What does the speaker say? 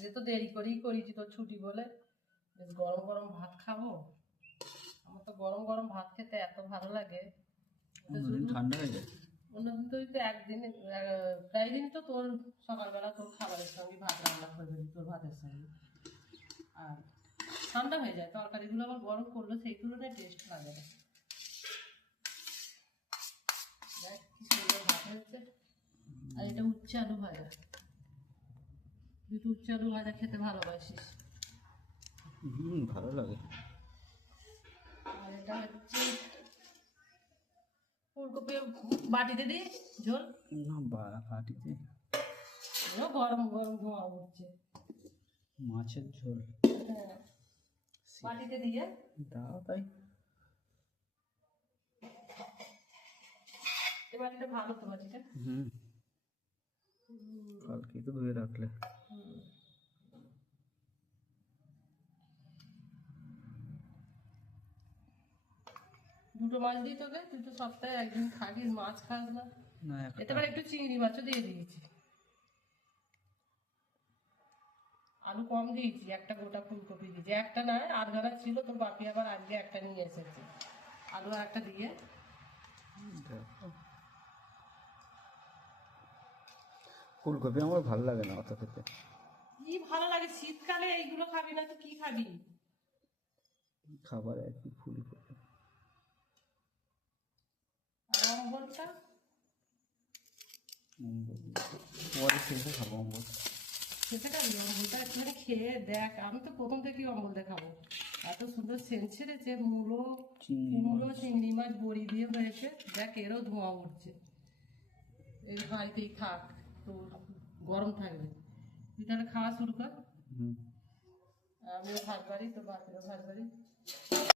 আজকে তো দেরি করেই করেছি তোর ছুটি বলে, বেশ গরম গরম ভাত খাবো। আমার তো গরম গরম ভাত খেতে এত ভালো লাগে। ঠান্ডা হয়ে যায়। অন্যদিন তো একদিন প্রায় দিন তো তোর সকালবেলা তোর খাবারের সঙ্গে ভাত রান্না করে দিবি, তোর ভাতের সঙ্গে। আর ঠান্ডা হয়ে যায় তরকারিগুলো, আবার গরম করলে সেই তুলনায় টেস্ট লাগে না। দেখ কি সুন্দর ভাত হয়েছে। আর এটা উচ্ছে আলু ভাজা, তুই তো উচ্ছে আলু ভাজা খেতে ভালোবাসিস। ভালো লাগে। আর এটা হচ্ছে ফুলকপি বাটিতে দিই ঝোল, না বাটিতে গরম গরম ধোঁয়া উঠছে। মাছের ঝোল হ্যাঁ, বাটিতে দিয়ে দাও তাই। এই বাটিটা ভালো তো, বাটিটা কালকে তো ধুয়ে রাখলে। দুটো মাছ দিই তোকে, তুই তো সপ্তাহে একদিন খাবি, মাছ খাস না। না এতে আবার একটু চিংড়ি মাছও দিয়ে দিয়েছি। আলু কম দিয়েছি, একটা গোটা ফুলকপি দিয়েছি, একটা নয় আধখানা ছিল, তোর বাপি আবার আজকে একটা নিয়ে এসেছে। আলু আর একটা দিয়ে ফুলকপি আমার ভালো লাগে না অত খেতে। কি ভালো লাগে শীতকালে এইগুলো খাবি না তো কি খাবি? খাবার একই ফুলকপি। আর অম্বলটা পরে শেষে খাবো অম্বল। খেতে খাবি? অম্বলটা একটুখানি খেয়ে দেখ, আমি তো প্রথম থেকেই অম্বল দেখাবো। এত সুন্দর সেন্ট ছেড়েছে, কুমড়ো চিংড়ি মাছ বড়ি দিয়ে হয়েছে, দেখ এরও ধোঁয়া উঠছে। এর হাঁড়িতেই থাক, তো গরম থাকবে। তুই তাহলে খাওয়া শুরু কর, আমিও ভাত বাড়ি, তো বাপিরও ভাত বাড়ি।